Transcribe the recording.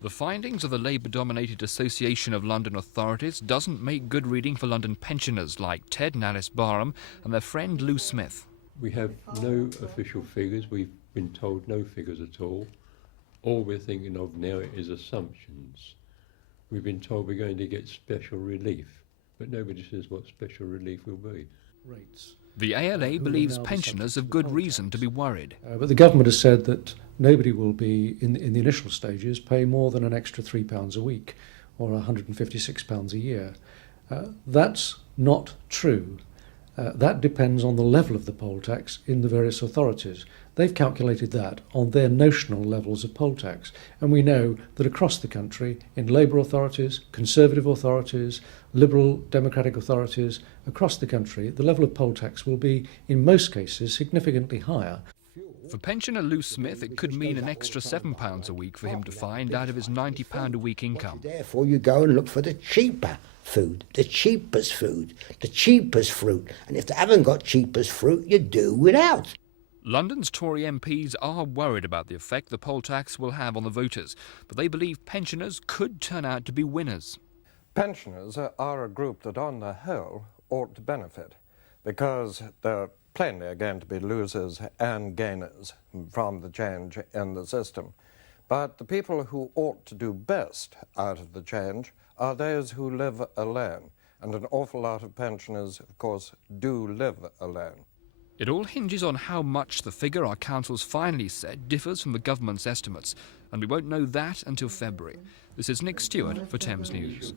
The findings of the Labour-dominated Association of London Authorities doesn't make good reading for London pensioners like Ted and Alice Barham and their friend Lou Smith. We have no official figures. We've been told no figures at all. All we're thinking of now is assumptions. We've been told we're going to get special relief, but nobody says what special relief will be. Rates. The ALA believes pensioners have good reason to be worried. But the government has said that nobody will be, in the initial stages, pay more than an extra £3 a week or £156 a year. That's not true. That depends on the level of the poll tax in the various authorities. They've calculated that on their notional levels of poll tax. And we know that across the country, in Labour authorities, Conservative authorities, Liberal Democratic authorities, across the country, the level of poll tax will be, in most cases, significantly higher. For pensioner Lou Smith, it could mean an extra £7 a week for him to find out of his £90 a week income. Therefore, you go and look for the cheaper food, the cheapest food, the cheapest fruit. And if they haven't got cheapest fruit, you do without. London's Tory MPs are worried about the effect the poll tax will have on the voters, but they believe pensioners could turn out to be winners. Pensioners are a group that, on the whole, ought to benefit, because there plainly are going to be losers and gainers from the change in the system. But the people who ought to do best out of the change are those who live alone, and an awful lot of pensioners, of course, do live alone. It all hinges on how much the figure our council's finally said differs from the government's estimates, and we won't know that until February. This is Nick Stewart for Thames News.